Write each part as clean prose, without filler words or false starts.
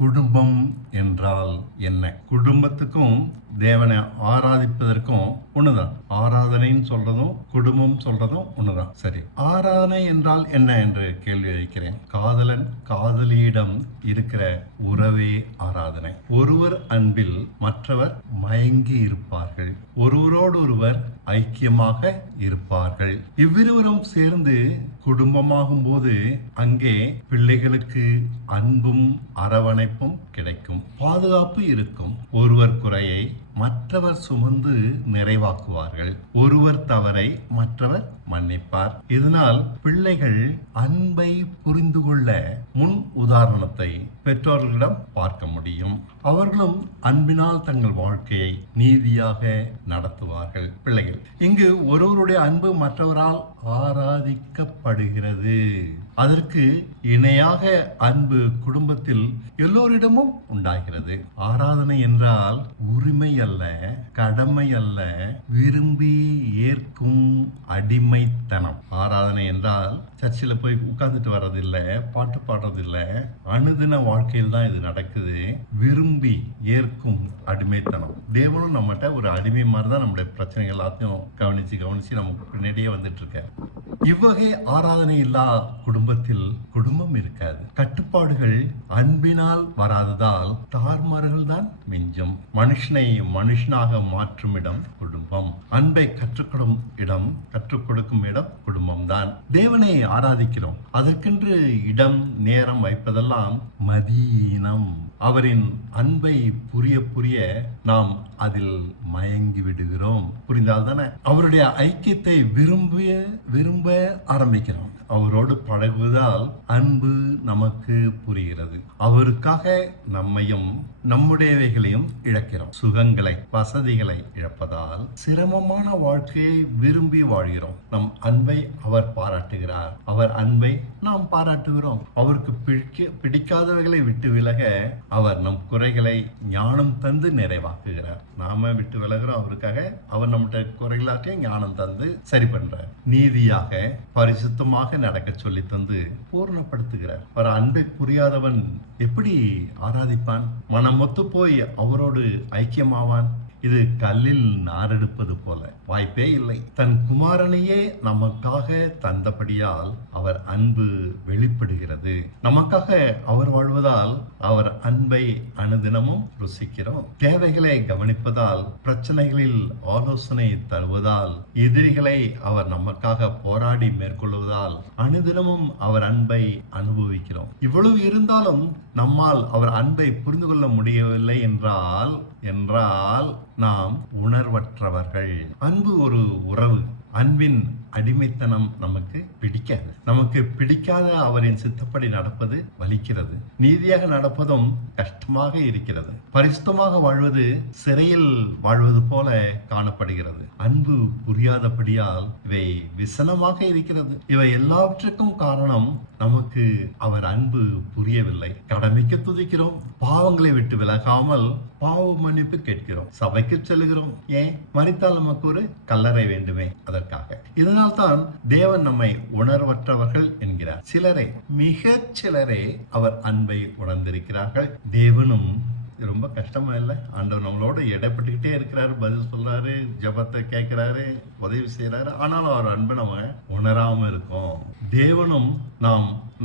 குடும்பம் என்றால் என்ன? குடும்பத்துக்கும் தேவனை ஆராதிப்பதற்கும் ஒண்ணுதான். ஆராதனைன்னு சொல்றதும் குடும்பம் சொல்றதும் ஒண்ணுதான். சரி, ஆராதனை என்றால் என்ன என்று கேள்வி வைக்கிறேன். காதலன் காதலியிடம் இருக்கிற உறவே ஆராதனை. ஒருவர் அன்பில் மற்றவர் மயங்கி இருப்பார்கள், ஒருவரோடு ஒருவர் ஐக்கியமாக இருப்பார்கள். இவ்விருவரும் சேர்ந்து குடும்பமாகும் போது அங்கே பிள்ளைகளுக்கு அன்பும் அரவணைப்பும் கிடைக்கும், பாதுகாப்பு இருக்கும். ஒருவர் குறையை மற்றவர் சுமந்து நிறைவாக்குவார்கள், ஒருவர் தவறை மற்றவர் மன்னிப்பார். இதனால் பிள்ளைகள் அன்பை புரிந்து கொள்ள முன் உதாரணத்தை பெற்றோர்களிடம் பார்க்க முடியும். அவர்களும் அன்பினால் தங்கள் வாழ்க்கையை நீதியாக நடத்துவார்கள். பிள்ளைகள் இங்கு ஒருவருடைய அன்பு மற்றவரால் ஆராதிக்கப்படுகிறது. அதற்கு இணையாக அன்பு குடும்பத்தில் எல்லோரிடமும் உண்டாகிறது. ஆராதனை என்றால் உரிமை அல்ல, கடமை அல்ல, விரும்பி ஏற்கும் அடிமைத்தனம். ஆராதனை என்றால் சர்ச்சில் போய் உட்கார்ந்துட்டு வர்றதில்லை, பாட்டு பாடுறதில்லை, அனுதின வாழ்க்கையில் தான் இது நடக்குது. விரும்பி ஏற்கும் அடிமைத்தனம். தேவனும் நம்மகிட்ட ஒரு அடிமை மாதிரி தான் நம்முடைய பிரச்சனைகள் எல்லாத்தையும் கவனிச்சு நமக்கு பின்னாடியே வந்துட்டு இருக்க. இவ்வகை ஆராதனை இல்லா குடும்பத்தில் குடும்பம் இருக்காது. கட்டுப்பாடுகள் அன்பினால் வராததால் தார்மார்கள் தான் மிஞ்சும். மனுஷனை மனுஷனாக மாற்றும் இடம் குடும்பம். அன்பை கற்றுக் கொடுக்கும் இடம் குடும்பம் தான். தேவனை ஆராதிக்கிறோம், அதற்கென்று இடம் நேரம் வைப்பதெல்லாம் மதீனம். அவரின் அன்பை புரிய நாம் அதில் மயங்கி விடுகிறோம். புரிந்தால் தானே அவருடைய ஐக்கியத்தை விரும்ப ஆரம்பிக்கிறோம். அவரோடு பழகுவதால் அன்பு நமக்கு புரிகிறது. அவருக்காக நம்மையும் நம்முடையவைகளையும் இழக்கிறோம். சுகங்களை வசதிகளை இழப்பதால் சிரமமான வாழ்க்கையை விரும்பி வாழ்கிறோம். நம் அன்பை அவர் பாராட்டுகிறார், அவர் அன்பை நாம் பாராட்டுகிறோம். அவருக்கு பிடிக்காதவைகளை விட்டு விலக அவர் நம் குறைகளை ஞானம் தந்து நிறைவாக்குகிறார். நாம விட்டு விலகிறோம் அவருக்காக, அவர் நம்முடைய குறைகளாற்றையும் ஞானம் தந்து சரி பண்றார். நீதியாக பரிசுத்தமாக நடக்க சொல்லி தந்து பூர்ணப்படுத்துகிறார். அவர் அன்பை புரியாதவன் எப்படி ஆராதிப்பான்? மனமொத்து போய் அவரோடு ஐக்கியமாவான்? இது கல்லில் நாரெடுப்பது போல, வாய்ப்பே இல்லை. தன் குமாரனையே நமக்காக தந்தபடியால் அவர் அன்பு வெளிப்படுகிறது. நமக்காக அவர் வாழ்வதால் அவர் அன்பை அனுதினமும் ருசிக்கிறோம். தேவைகளை கவனிப்பதால், பிரச்சனைகளில் ஆலோசனை தருவதால், எதிரிகளை அவர் நமக்காக போராடி மேற்கொள்வதால் அனுதினமும் அவர் அன்பை அனுபவிக்கிறோம். இவ்வளவு இருந்தாலும் நம்மால் அவர் அன்பை புரிந்து கொள்ள முடியவில்லை என்றால் நாம் உணர்வற்றவர்கள். அன்பு ஒரு உறவு. அன்பின் அடிமைத்தனம் நமக்கு பிடிக்காது. நமக்கு பிடிக்காத அவரின் சித்தப்படி நடப்பது வலிக்கிறது. நீதியாக நடப்பதும் கஷ்டமாக இருக்கிறது. பரிசுத்தமாக வாழ்வது சிறையில் வாழ்வது போல காணப்படுகிறது. அன்பு புரியாதபடியால் இவை விசனமாக இருக்கிறது. இவை எல்லாவற்றுக்கும் காரணம் நமக்கு அவர் அன்பு புரியவில்லை. கடமைக்கு துதிக்கிறோம், பாவங்களை விட்டு விலகாமல் பாவ மன்னிப்பு கேட்கிறோம், சபைக்கு செல்கிறோம். ஏன்? மரித்தால் நமக்கு ஒரு கல்லறை வேண்டுமே, அதற்காக. இதனால் தான் தேவன் நம்மை உணர்வற்றவர்கள் என்கிறார். சிலரே, மிக சிலரே அவர் அன்பை உணர்ந்திருக்கிறார்கள். தேவனும் ரொம்ப கஷ்டமா இல்லை? ஆண்டவர் நம்மளோட இடைப்பட்டுக்கிட்டே இருக்கிறாரு, பதில் சொல்றாரு, ஜபத்தை கேட்கிறாரு, உதவி செய்யறாரு. ஆனாலும் அவர் அன்பை நம்ம உணராம இருக்கோம். தேவனும்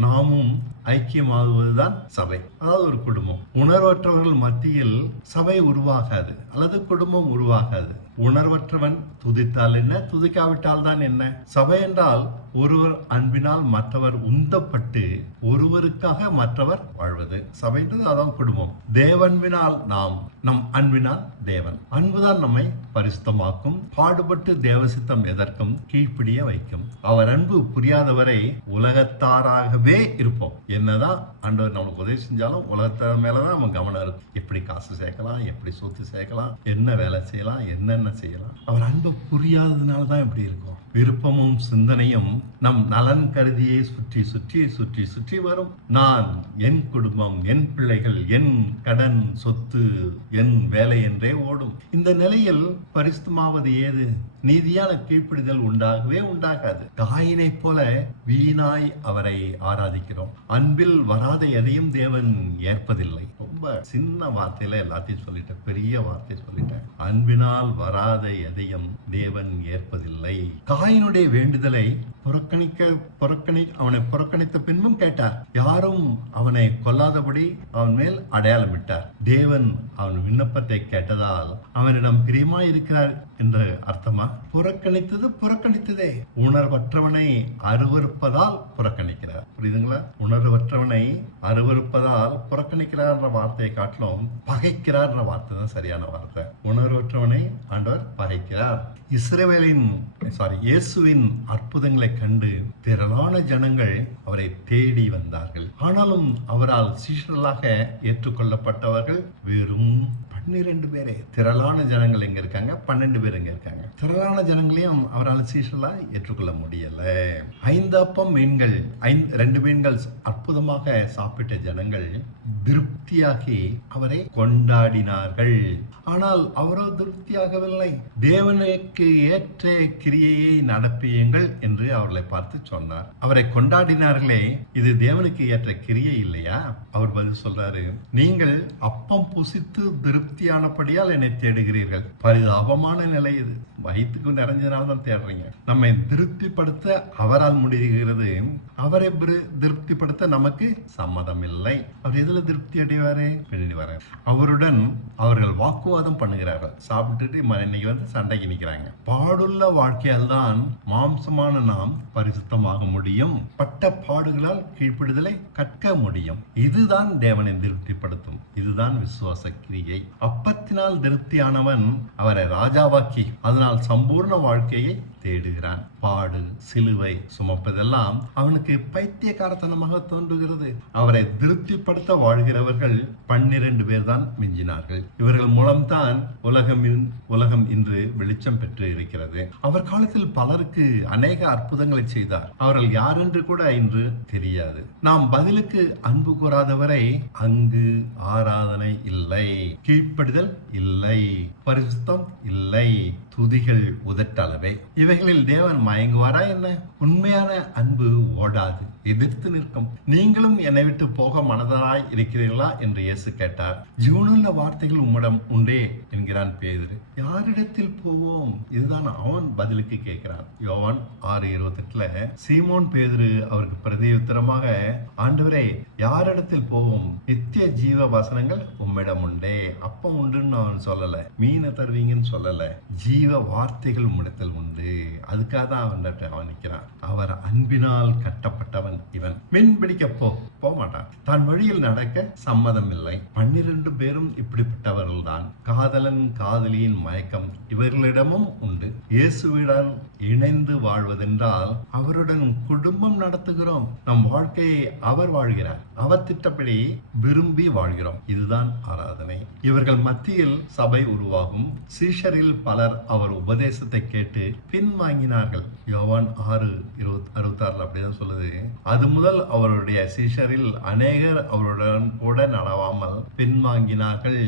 நாமும் ஐக்கியமாகுவதுதான் சபை, அதாவது ஒரு குடும்பம். உணர்வற்றவர்கள் மத்தியில் சபை உருவாகாது அல்லது குடும்பம் உருவாகாது. உணர்வற்றவன் துதித்தால் என்ன, துதிக்காவிட்டால் தான் என்ன? சபை என்றால் ஒருவர் அன்பினால் மற்றவர் உந்தப்பட்டு ஒருவருக்காக மற்றவர் வாழ்வது. சபைன்றது அதான் குடும்பம். தேவன்பினால் நம் அன்பினால் தேவன். அன்புதான் நம்மை பரிசுத்தமாக்கும். பாடுபட்டு தேவசித்தம் எதற்கும் கீழ்ப்பிடிய வைக்கும். அவர் அன்பு புரியாதவரை உலகத்தாராகவே இருப்போம். என்னதான் ஆண்டவர் நம்மளுக்கு உதவி செஞ்சாலும் உலகத்தார் மேலதான் நம்ம கவனம் இருக்கும். எப்படி காசு சேர்க்கலாம், எப்படி சொத்து சேர்க்கலாம், என்ன வேலை செய்யலாம், என்னென்ன செய்யலாம். அவர் அன்பை புரியாததுனாலதான் இப்படி இருக்கும். விருப்பமும் சிந்தனையும் நம் நலன் கருதியே சுற்றி வரும். நான், என் குடும்பம், என் பிள்ளைகள், என் கடன், சொத்து, என் வேலை என்றே ஓடும். இந்த நிலையில் பரிசுத்தமாவது ஏது? நீதியான கீழ்ப்பிடிதல் உண்டாகவே உண்டாகாது. காயினை போல வீணாய் அவரை ஆராதிக்கிறோம். அன்பில் வராத எதையும் தேவன் ஏற்பதில்லை. ரொம்ப சின்ன வார்த்தையில எல்லாத்தையும் சொல்லிட்டேன், பெரிய வார்த்தை சொல்லிட்டேன். அன்பினால் வராத எதையும் தேவன் ஏற்பதில்லை. காயினுடைய வேண்டுதலை அவனை புறக்கணித்த பின்பும் கேட்டார். யாரும் அவனை கொல்லாதபடி அவன் மேல் அடையாளம் விட்டார். தேவன் அவன் விண்ணப்பத்தை கேட்டதால் அவனிடம் பிரியமாய் இருக்கிறார் என்ற அர்த்தமா? புறக்கணித்ததே. உணர்வற்றவனை அருவருப்பதால் புறக்கணிக்கிறார். புரியுதுங்களா? உணர்வற்றவனை அருவருப்பதால் புறக்கணிக்கிறார் என்ற வார்த்தையை காட்டிலும் பகைக்கிறார் என்ற வார்த்தை தான் சரியான வார்த்தை. உணர்வற்றவனை ஆண்டவர் பகைக்கிறார். இயேசுவின் அற்புதங்களை கண்டு திரளான ஜனங்கள் அவரை தேடி வந்தார்கள். ஆனாலும் அவரால் சீஷர்களாக ஏற்றுக்கொள்ளப்பட்டவர்கள் வெறும் 12 பேரே. திரளான ஜனங்கள் எங்க இருக்காங்க? 12 பேர் எங்க இருக்காங்க? திரளான ஜனங்களையும் அவரால் சீஷர்களா ஏற்றுக்கொள்ள முடியல. 5 அப்பம் மீன்கள் 2 மீன்கள் அற்புதமாக சாப்பிட்ட ஜனங்கள் திருப்தியாகி அவரை கொண்டாடினார்கள். ஆனால் அவரோ திருப்தியாகவில்லை. தேவனுக்கு ஏற்ற கிரியையை நடப்பியுங்கள் என்று அவர்களை பார்த்து சொன்னார். அவரை கொண்டாடினார்களே, இது தேவனுக்கு ஏற்ற கிரியை இல்லையா? அவர் பதில் சொல்றாரு, நீங்கள் அப்பம் புசித்து திருப்தியானபடியால் என்னை தேடுகிறீர்கள். பரிதாபமான நிலை இது. வயிற்றுக்கு நிறைஞ்சதுனால தான் தேடுறீங்க. நம்மை திருப்திப்படுத்த அவரால் முடிகிறது. அவரை திருப்திப்படுத்த நமக்கு சம்மதம் இல்லை. அவர் எதுல திருப்தி அடைவாரு? அவருடன் அவர்கள் வாக்குவாதம் பண்ணுகிறார்கள். சாப்பிட்டுட்டு இன்னைக்கு வந்து சண்டைக்கு நிற்கிறாங்க. பாடுள்ள வாழ்க்கையால் தான் மாம்சமான நாம் பரிசுத்தமாக முடியும். பட்ட பாடுகளால் கீழ்ப்பிடுதலை கற்க முடியும். இதுதான் தேவனை திருப்திப்படுத்தும். இதுதான் விசுவாச கிரியை. அப்பத்தினால் திருப்தியானவன் அவரை ராஜாவாக்கி அதனால் சம்பூர்ண வாழ்க்கையை தேடுகிறான். பாடு சிலுவை சுமப்பதெல்லாம் அவனுக்கு பைத்தியக்காரத்தனமாக தோன்றுகிறது. அவரை திருப்திப்படுத்த வாழ்கிறவர்கள் 12 பேர் தான் மிஞ்சினார்கள். இவர்கள் மூலம்தான் உலகம் இன்று வெளிச்சம் பெற்று இருக்கிறது. அவர் காலத்தில் பலருக்கு அநேக அற்புதங்களை செய்தார். அவர்கள் யார் என்று கூட இன்று தெரியாது. நாம் பதிலுக்கு அன்பு கூறாதவரை அங்கு ஆராதனை இல்லை, கீழ்ப்படிதல் இல்லை, பரிசுத்தம் இல்லை, துதிகள் உதட்டளவே. இவைகளில் தேவன் மயங்குவாரா என்ன? உண்மையான அன்பு ஓடாது, எதிர்த்து நிற்கும். நீங்களும் என்னை விட்டு போக மனதாய் இருக்கிறீர்களா என்று இயேசு கேட்டார். ஜீவனுள்ள வார்த்தைகள் உம்மிடம் உண்டே என்கிறான் பேதுரு. யாரிடத்தில் போவோம்? இதுதான் அவன் பதிலுக்கு கேட்கிறான். யோவான் 6:28 சீமோன் பேதுரு அவருக்கு பிரதியுத்தரமாக, ஆண்டவரே, யாரிடத்தில் போவோம்? நித்திய ஜீவ வசனங்கள் உம்மிடம் உண்டே. அப்பம் உண்டுன்னு அவன் சொல்லல, மீனை தருவீங்கன்னு சொல்லல, ஜீவ வார்த்தைகள் உம்மிடத்தில் உண்டு. அதுக்காக தான் அவன் நிற்கிறான். அவர் அன்பினால் கட்டப்பட்டவன். இவன் மீன் பிடிக்க போக மாட்டான். தான் வழியில் நடக்க சம்மதம் இல்லை. 12 பேரும் இப்படிப்பட்டவர்கள் தான். காதலன் காதலியின் மயக்கம் இவர்களிடமும் உண்டு. இயேசுவிடம் இணைந்து வாழ்வதென்றால் அவருடன் குடும்பம் நடத்துகிறோம். நம் வாழ்க்கையை அவர் வாழ்கிறார். அவர் திட்டப்படி விரும்பி வாழ்கிறோம். இதுதான் ஆராதனை. இவர்கள் மத்தியில் சபை உருவாகும். சீஷரில் பலர் அவர் உபதேசத்தை கேட்டு பின்வாங்கினார்கள். யோவான் 6:66 அப்படிதான் சொல்லுது. அது முதல் அவருடைய சீஷரில் அநேகர் அவருடன் கூட நடவாமல் பின்வாங்கினார்கள்.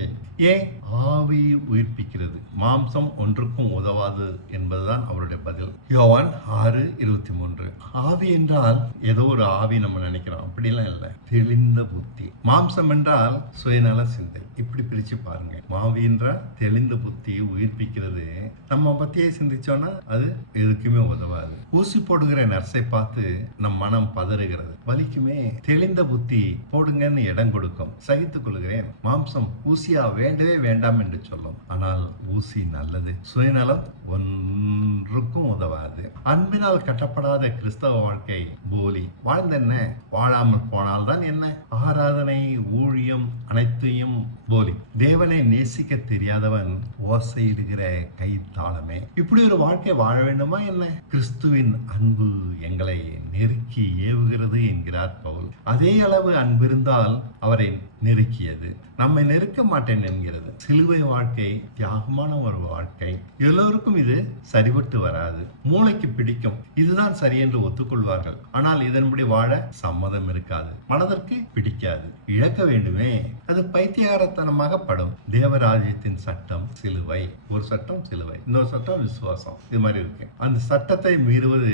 ஏன்? ஆவி உயிர்ப்பிக்கிறது, மாம்சம் ஒன்றுக்கும் உதவாது என்பதுதான் அவருடைய பதில். யோவான் 6:23 ஆவி என்றால் ஏதோ ஒரு ஆவி நம்ம நினைக்கிறோம், அப்படிலாம் இல்லை. தெளிந்த புத்தி. மாம்சம் என்றால் சுயநல சிந்தை. இப்படி பிரிச்சு பாருங்க. ஆவி என்றால் தெளிந்த புத்தி உயிர்ப்பிக்கிறது. நம்ம பத்தியே சிந்திச்சோம்னா அது எதுக்குமே உதவாது. ஊசி போடுகிற நர்ஸை பார்த்து நம் மனம் பதறுகிறது, வலிக்குமே. தெளிந்த புத்தி போடுங்கன்னு இடம் கொடுக்கும், சகித்துக் கொள்கிறேன். மாம்சம் ஊசியா வேண்டவே வேண்டாம் என்று சொல்லும். ஆனால் ஊசி நல்லது. சுயநலம் ஒன்றுக்கும் உதவாது. அன்பினால் கட்டப்படாத கிறிஸ்தவ வாழ்க்கை போலி. வாழ்ந்தென்ன? வாழாமல் போனால் தான் என்ன? ஆராதனை, ஊழியம் அனைத்தையும் போலி. தேவனை நேசிக்க தெரியாதவன் ஓசையிடுகிற கைத்தாளமே. இப்படி ஒரு வாழ்க்கை வாழ வேண்டுமா என்ன? கிறிஸ்துவின் அன்பு எங்களை நெருக்கி ஏவுகிறது என்கிறார் பவுல். அதே அளவு அன்பிருந்தால் அவரை நெருக்கியது நம்மை நெருக்க மாட்டேன் என்கிறது. சிலுவை வாழ்க்கை தியாகமான ஒரு வாழ்க்கை. எல்லோருக்கும் இது சரிபட்டு வராது. மூளைக்கு பிடிக்கும், இதுதான் சரி என்று ஒத்துக்கொள்வார்கள். ஆனால் இதன்படி வாழ சம்மதம் இருக்காது, மனதிற்கு பிடிக்காது. இழக்க வேண்டுமே, அது பைத்தியகாரத்தனமாக படும். தேவராஜ்யத்தின் சட்டம் சிலுவை. ஒரு சட்டம் சிலுவை, இன்னொரு சட்டம் விசுவாசம். இது மாதிரி இருக்கு. அந்த சட்டத்தை மீறுவது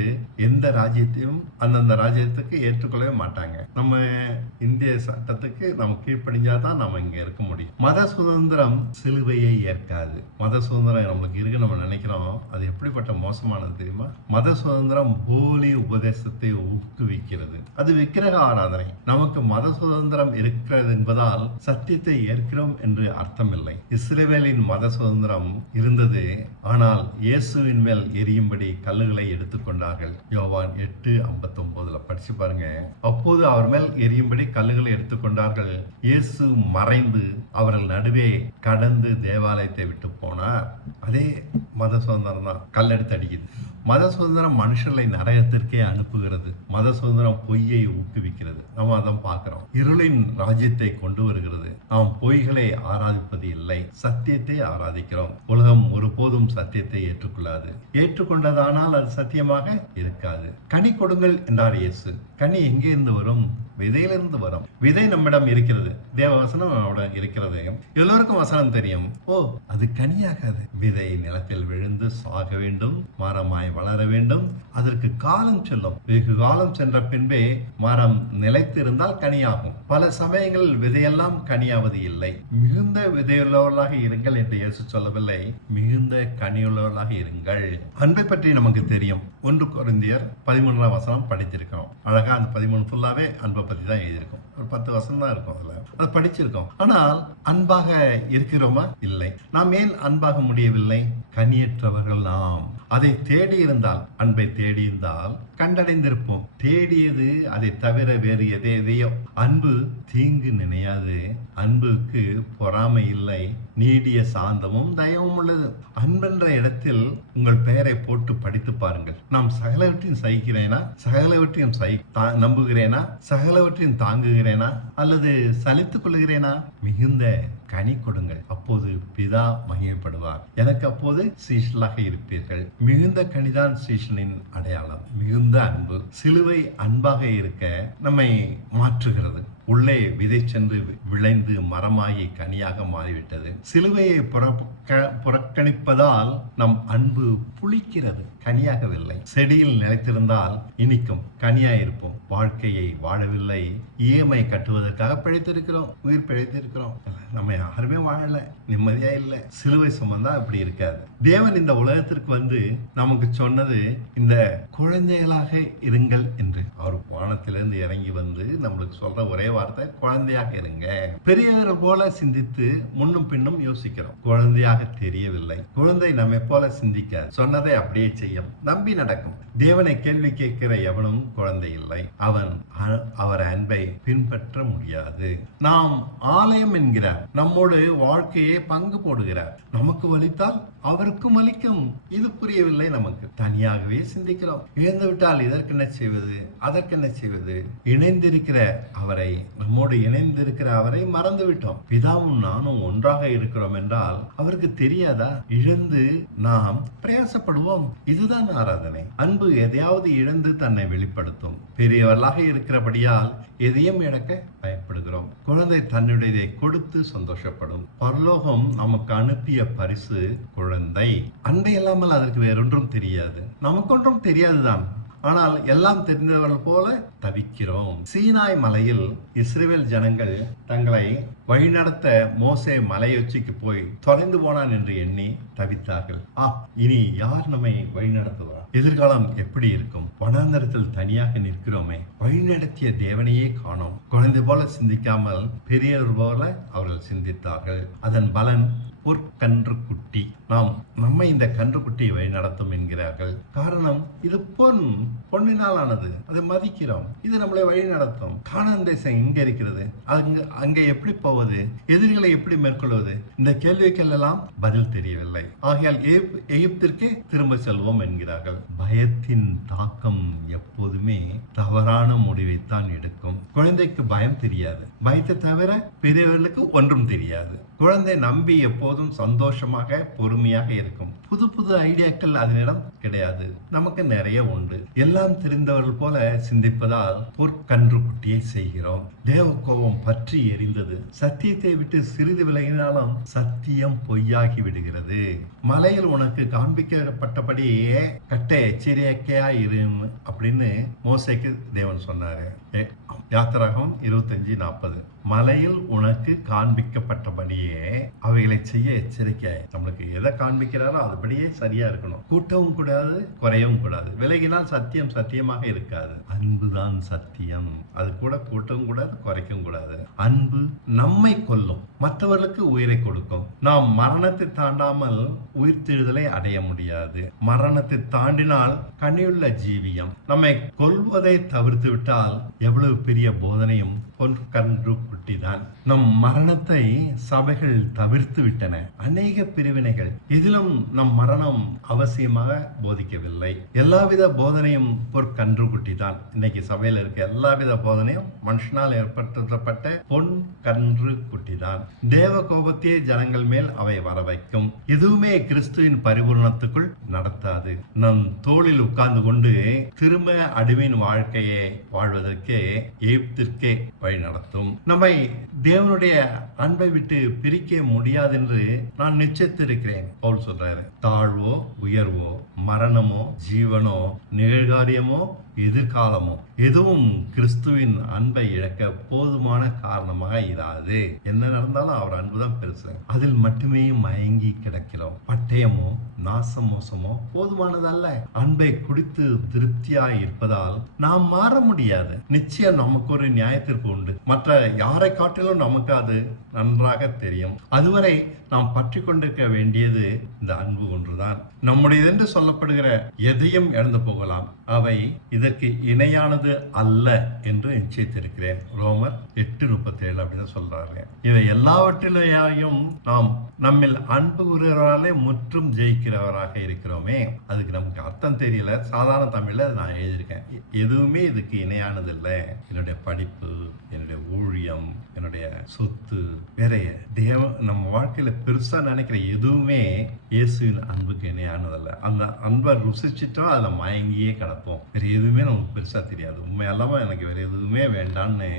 எந்த ராஜ்யத்தையும் அந்தந்த ராஜ்யத்துக்கு ஏற்றுக்கொள்ளவே மாட்டாங்க. நம்ம இந்திய சட்டத்துக்கு நமக்கு கீழ்ப்படிஞ்சாதான் நம்ம இங்க இருக்க முடியும். மத சுதந்திரம் சிலுவையை ஏற்காது. மத சுதந்திரம் நம்மளுக்கு இருக்கு நம்ம நினைக்கிறோம். அது எப்படிப்பட்ட மோசமானது தெரியுமா? மத சுதந்திரம் போலி உபதேசத்தை ஊக்குவிக்கிறது. அது விக்கிரக ஆராதனை. நமக்கு மத சுதந்திரம் இருக்கிறது என்பதால் சத்தியத்தை ஏற்கிறோம் என்று அர்த்தம் இல்லை. இஸ்ரவேலின் மத சுதந்திரம் இருந்தது. ஆனால் இயேசுவின் மேல் எரியும்படி கல்லுகளை எடுத்துக்கொண்டார்கள். யோவான் 8:59 படிச்சு பாருங்க. அப்போது அவர் மேல் எரியும்படி கல்லுகளை எடுத்துக்கொண்டார்கள். இயேசு மறைந்து அவர்கள் நடுவே கடந்து தேவாலயத்தை விட்டு போனார். அதே மத சுதந்திரம் தான் கல்லெடுத்து அடிக்குது. மத சுதந்திரம் மனுஷர்களை நரகத்திற்கே அனுப்புகிறது. மத சுதந்திரம் பொய்யை ஊக்குவிக்கிறது. நம்ம அதான் பார்க்கிறோம். இருளின் ராஜ்யத்தை கொண்டு வருகிறது. நாம் பொய்களை ஆராதிப்பது இல்லை, சத்தியத்தை ஆராதிக்கிறோம். உலகம் ஒருபோதும் சத்தியத்தை ஏற்றுக்கொள்ளாது. ஏற்றுக்கொண்டதானால் அது சத்தியமாக இருக்காது. கனி கொடுங்கள் என்றார் இயேசு. கனி எங்கே இருந்து வரும்? விதையிலிருந்து வரும். விதை நம்மிடம் இருக்கிறது, தேவ வசனம் நம்மிடம் இருக்கிறது. எல்லோருக்கும் வசனம் தெரியும். ஓ, அது கனியாகாது. விதை நிலத்தில் விழுந்து சாக வேண்டும், மரமாய் வளர வேண்டும். அதற்கு காலம் செல்லும். வெகு காலம் சென்ற பின்பே மரம் நிலைத்திருந்தால் கனியாகும். பல சமயங்களில் விதையெல்லாம் கனியாவது இல்லை. மிகுந்த விதையுள்ளவர்களாக இருங்கள் என்று இயேசு சொல்லவில்லை, மிகுந்த கனியுள்ளவர்களாக இருங்கள். அன்பை பற்றி நமக்கு தெரியும். 1 கொரிந்தியர் 13 படித்திருக்கிறோம். அழகா அந்த 13 ஃபுல்லாவே அன்பை பத்தி தான் எழுதியிருக்கோம். ஒரு 10 வசனம் தான் இருக்கும். அதை படிச்சிருக்கோம். ஆனால் அன்பாக இருக்கிறோமா? இல்லை. நாம் ஏன் அன்பாக முடியவில்லை? கனியற்றவர்கள் நாம். அதை தேடி இருந்தால், அன்பை தேடி இருந்தால் கண்டடைந்திருப்போம். தேடியது அதை தவிர வேறு எதையோ. அன்பு தீங்கு நினையாது. அன்புக்கு பொறாமை இல்லை. நீடிய சாந்தமும் தயவும் உள்ளது. அன்பென்ற இடத்தில் உங்கள் பெயரை போட்டு படித்து பாருங்கள். நாம் சகலவற்றையும் சகிக்கிறேனா? சகலவற்றையும் நம்புகிறேனா? சகலவற்றையும் தாங்குகிறேனா? அல்லது சலித்துக் கொள்கிறேனா? மிகுந்த கனி கொடுங்கள், அப்போது பிதா மகிமைப்படுவார். எனக்கு அப்போது சீஷலாக இருப்பீர்கள். மிகுந்த கனிதான் சீஷனின் அடையாளம். மிகுந்த அன்பு. சிலுவை அன்பாக இருக்க நம்மை மாற்றுகிறது. உள்ளே விதை சென்று விளைந்து மரமாகி கனியாக மாறிவிட்டது. சிலுவையை புறக்கணிப்பதால் நம் அன்பு புளிக்கிறது, கனியாகவில்லை. செடியில் நிலைத்திருந்தால் இனிக்கும், கனியாயிருப்போம். வாழ்க்கையை வாழவில்லை, இஎம்ஐ கட்டுவதற்காக பிழைத்திருக்கிறோம். உயிர் பிழைத்திருக்கிறோம். நம்ம யாருமே வாழல, நிம்மதியா இல்லை. சிலுவை சுமந்தா அப்படி இருக்காது. தேவன் இந்த உலகத்திற்கு வந்து நமக்கு சொன்னது இந்த குழந்தைகளாக இருங்கள் என்று. அவர் வானத்திலிருந்து இறங்கி வந்து நம்மளுக்கு சொல்ற ஒரே வார்த்தை குழந்தையாக இருங்க. பெரியவர் போல சிந்தித்து முன்னும் பின்னும் யோசிக்கிறோம். குழந்தையாக தெரியவில்லை. குழந்தை நம்மை போல சிந்திக்காது. சொன்னதை அப்படியே செய்யும், நம்பி நடக்கும். தேவனை கேள்வி கேட்கிற எவனும் குழந்தை இல்லை. அவர் அன்பை பின்பற்ற முடியாது. நாம் ஆலயம் என்கிறார். நம்மோடு வாழ்க்கையை பங்கு போடுகிறார். நமக்கு வலித்தால் அவருக்கும் வலிக்கும். இது புரியவில்லை நமக்கு. தனியாகவே சிந்திக்கிறோம். இழந்து விட்டால் இதற்கு என்ன செய்வது, அதற்கு என்ன செய்வது? இணைந்திருக்கிற அவரை, நம்மோடு இணைந்திருக்கிற அவரை மறந்து விட்டோம். பிதாவும் நானும் ஒன்றாக இருக்கிறோம் என்றால் அவருக்கு தெரியாதா? இழந்து நாம் பிரயாசப்படுவோம். இதுதான் ஆராதனை. அன்பு எதையாவது இழந்து தன்னை வெளிப்படுத்தும். பெரியவர்களாக இருக்கிறபடியால் எதையும் இழக்க பயப்படுகிறோம். குழந்தை தன்னுடையதை கொடுத்து சந்தோஷப்படும். பரலோகம் நமக்கு அனுப்பிய பரிசு குழந்தை. அன்பை இல்லாமல் அதற்கு வேறொன்றும் தெரியாது. நமக்கொன்றும் தெரியாதுதான். ஆனால் எல்லாம் தெரிந்தவர்கள் போல தவிக்கிறோம். சீனாய் மலையில் இஸ்ரவேல் ஜனங்கள் தங்களை வழிநடத்த மோசே மலையுச்சிக்கு போய் தொலைந்து போனான் என்று எண்ணி தவித்தார்கள். இனி யார் நம்மை வழிநடத்துவார்? எதிர்காலம் எப்படி இருக்கும்? வனாந்தரத்தில் தனியாக நிற்கிறோமே, வழிநடத்திய தேவனையே காணோம். குழந்தை போல சிந்திக்காமல் பெரியவர் போல அவர்கள் சிந்தித்தார்கள். அதன் பலன் பொற்கன்று குட்டி. நம்மை இந்த கன்றுக்குட்டியை வழி நடத்தும் என்கிறார்கள். காரணம், இது பொன்னினால் ஆனது. அதை மதிக்கிறோம். இது நம்மளை வழி நடத்தும். கானான் தேசம் எங்க இருக்கிறது? அங்கே எப்படி போவது? எதிரிகளை எப்படி மேற்கொள்வது? இந்த கேள்விகள் எல்லாம் பதில் தெரியவில்லை. ஆகையால் எகிப்திற்கே திரும்ப செல்வோம் என்கிறார்கள். பயத்தின் தாக்கம் எப்போதுமே தவறான முடிவைத்தான் எடுக்கும். குழந்தைக்கு பயம் தெரியாது. பயத்தை தவிர பெரியவர்களுக்கு ஒன்றும் தெரியாது. குழந்தை நம்பி எப்போதும் சந்தோஷமாக பொறுமையாக இருக்கும். புது புது ஐடியாக்கள் அதனிடம் கிடையாது. நமக்கு நிறைய உண்டு. எல்லாம் தெரிந்தவர்கள் போல சிந்திப்பதால் பொற்கன்று குட்டியை செய்கிறோம். தேவ கோபம் பற்றி எரிந்தது. சத்தியத்தை விட்டு சிறிது விலகினாலும் சத்தியம் பொய்யாகி விடுகிறது. மலையில் உனக்கு காண்பிக்கப்பட்டபடியே கட்ட எச்சரிக்கையா இரு அப்படின்னு மோசேக்கு தேவன் சொன்னாரு. யாத்திராகமம் 25:40. மலையில் உனக்கு காண்பிக்கப்பட்டபடியே அவைகளை செய்ய எச்சரிக்கை. நம்மளுக்கு எதை காண்பிக்கிறாரோ அதுபடியே சரியா இருக்கணும். கூட்டவும் கூடாது, குறையவும் கூடாது. விலகினால் சத்தியம் சத்தியமாக இருக்காது. அன்புதான் சத்தியம். அது கூட கூட்டவும் கூடாது, குறைக்கவும் கூடாது. அன்பு நம்மை கொல்லும், மற்றவர்களுக்கு உயிரை கொடுக்கும். நாம் மரணத்தை தாண்டாமல் உயிர்த்தெழுதலை அடைய முடியாது. மரணத்தை தாண்டினால் கனியுள்ள ஜீவியம். நம்மை கொல்வதை தவிர்த்து விட்டால் எவ்வளவு பெரிய போதனையும் கன்று குட்டிதான். நம் மரணத்தை சபைகள் தவிர்த்து விட்டன. அநேக பிரிவினைகள் இதிலும் நம் மரணம் அவசியமாக போதிக்கவில்லை. எல்லாவித போதனையும் கன்று குட்டி தான். இன்னைக்கு சபையில் இருக்க எல்லாவித போதனையும் மனுஷனால் ஏற்படுத்தப்பட்ட பொன் கன்று குட்டி தான். தேவ கோபத்தையே ஜனங்கள் மேல் அவை வர வைக்கும். எதுவுமே கிறிஸ்துவின் பரிபூர்ணத்துக்குள் நடத்தாது. நம் தோளில் உட்கார்ந்து கொண்டு திரும்ப அடிமையின் வாழ்க்கையை வாழ்வதற்கே எகிப்திற்கே வழி நடத்தும். நம்மை தேவனுடைய அன்பை விட்டு பிரிக்க முடியாது என்று நான் நிச்சயித்திருக்கிறேன். பவுல் சொல்றாரு, தாழ்வோ உயர்வோ மரணமோ ஜீவனோ நிகழ்காரியமோ எதிர்காலமோ எதுவும் கிறிஸ்துவின் அன்பை இழக்க போதுமான காரணமாக இராது. என்ன நடந்தாலும் அவர் அன்புதான் பெருசு. அதில் மட்டுமே மயங்கி கிடக்கிறோம். பட்டயமோ நாசம் மோசமோ போதுமானதல்ல. அன்பை குடித்து திருப்தியாய் இருப்பதால் நாம் மாற முடியாது. நிச்சயம் நமக்கு ஒரு நியாயத்திற்கு உண்டு. மற்ற யாரை காட்டிலும் நமக்கு அது நன்றாக தெரியும். அதுவரை நாம் பற்றி கொண்டிருக்க வேண்டியது இந்த அன்பு ஒன்றுதான். நம்முடையது என்று சொல்லப்படுகிற எதையும் இழந்து போகலாம். அவை இதற்கு இணையானது அல்ல என்று நிச்சயித்திருக்கிறேன். ரோமர் 8:37 அப்படின்னு சொல்றாரு. இவை எல்லாவற்றிலையும் நாம் நம்மில் அன்பு கூறுகிறவராலே முற்றும் ஜெயிக்கிறவராக இருக்கிறோமே. அதுக்கு நமக்கு அர்த்தம் தெரியல. சாதாரண தமிழ்ல நான் எழுதியிருக்கேன். எதுவுமே இதுக்கு இணையானது இல்லை. என்னுடைய படிப்பு, என்னுடைய ஊழியம், என்னுடைய சொத்து, வேற நம்ம வாழ்க்கையில பெருசா நினைக்கிற எதுவுமே இயேசுவின் அன்புக்கு இணையானதல்ல. அந்த அன்பை ருசிச்சுட்டோம், அதுல மயங்கியே கிடப்போம். வேற எதுவுமே நமக்கு பெருசா தெரியாது. உண்மையெல்லாம எனக்கு வேற எதுவுமே வேண்டான்னு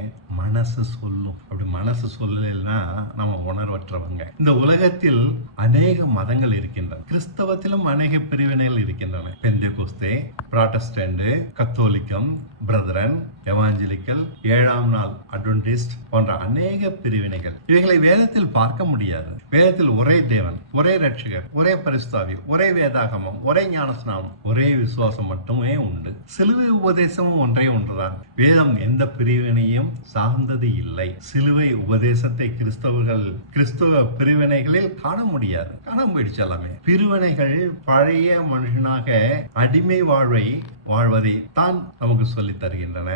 மனசு சொல்லும். அப்படி மனசு சொல்லலைன்னா நம்ம உணர்வற்றவங்க. இந்த உலகத்தில் அநேக மதங்கள் இருக்கின்றன. கிறிஸ்தவத்திலும் அநேக பிரிவினைகள் இருக்கின்றன. பெந்தெகோஸ்தே, புராட்டஸ்டன்ட், கத்தோலிக்கம், பிரதரன், எவாஞ்சலிக்கல், 7ஆம் நாள் அட்வென்டிஸ்ட் போன்ற அநேக பிரிவினைகள். இவைகளை வேதத்தில் பார்க்க முடியாது. வேதத்தில் ஒரே தேவன், ஒரே ரட்சகர், ஒரே பரிசுத்தாவி, ஒரே வேதாகமம், ஒரே ஞானஸ்நானம், ஒரே விசுவாசம் மட்டுமே உண்டு. சிலுவை உபதேசமும் ஒன்றே ஒன்றுதான். வேதம் எந்த பிரிவினையும் சார்ந்தது இல்லை. சிலுவை உபதேசத்தை கிறிஸ்தவ பிரிவினைகளில் காண முடியாது. காண போயிடுச்சு எல்லாமே. பிரிவினைகள் பழைய மனுஷனாக அடிமை வாழ்வதை தான் நமக்கு சொல்லி தருகின்றன.